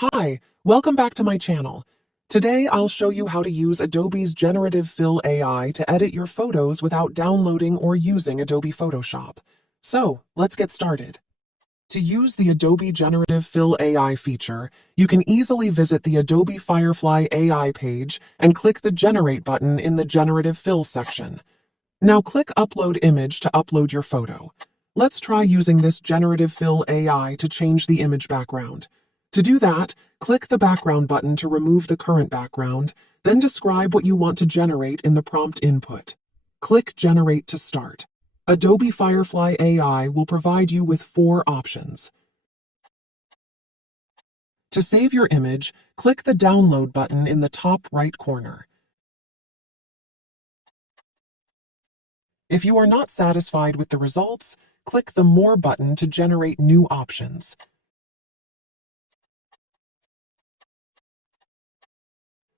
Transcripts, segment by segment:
Hi, welcome back to my channel. Today I'll show you how to use Adobe's Generative Fill AI to edit your photos without downloading or using Adobe Photoshop. So, let's get started. To use the Adobe Generative Fill AI feature, you can easily visit the Adobe Firefly AI page and click the Generate button in the Generative Fill section. Now click Upload Image to upload your photo. Let's try using this Generative Fill AI to change the image background. To do that, click the Background button to remove the current background, then describe what you want to generate in the prompt input. Click Generate to start. Adobe Firefly AI will provide you with 4 options. To save your image, click the Download button in the top right corner. If you are not satisfied with the results, click the More button to generate new options.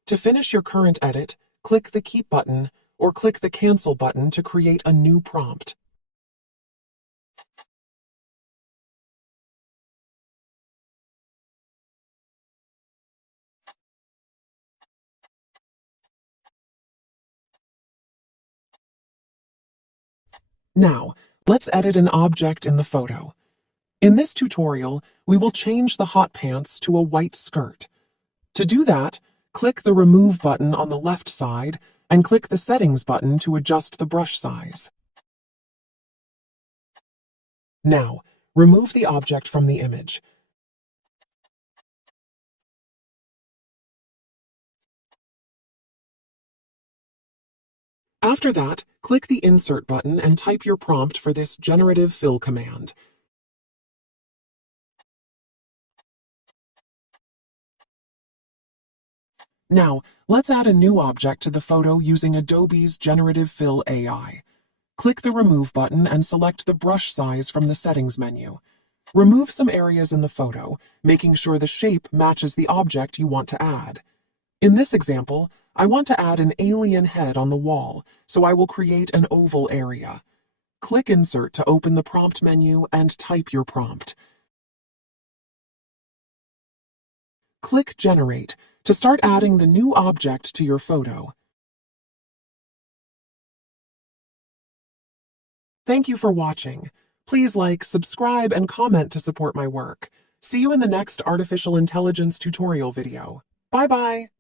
To finish your current edit, click the Keep button or click the Cancel button to create a new prompt. Now, let's edit an object in the photo. In this tutorial, we will change the hot pants to a white skirt. To do that, click the Remove button on the left side and click the Settings button to adjust the brush size. Now, remove the object from the image. After that, click the Insert button and type your prompt for this Generative Fill command. Now, let's add a new object to the photo using Adobe's Generative Fill AI. Click the Remove button and select the brush size from the Settings menu. Remove some areas in the photo, making sure the shape matches the object you want to add. In this example, I want to add an alien head on the wall, so I will create an oval area. Click Insert to open the prompt menu and type your prompt. Click Generate to start adding the new object to your photo. Thank you for watching. Please like, subscribe, and comment to support my work. See you in the next artificial intelligence tutorial video. Bye-bye!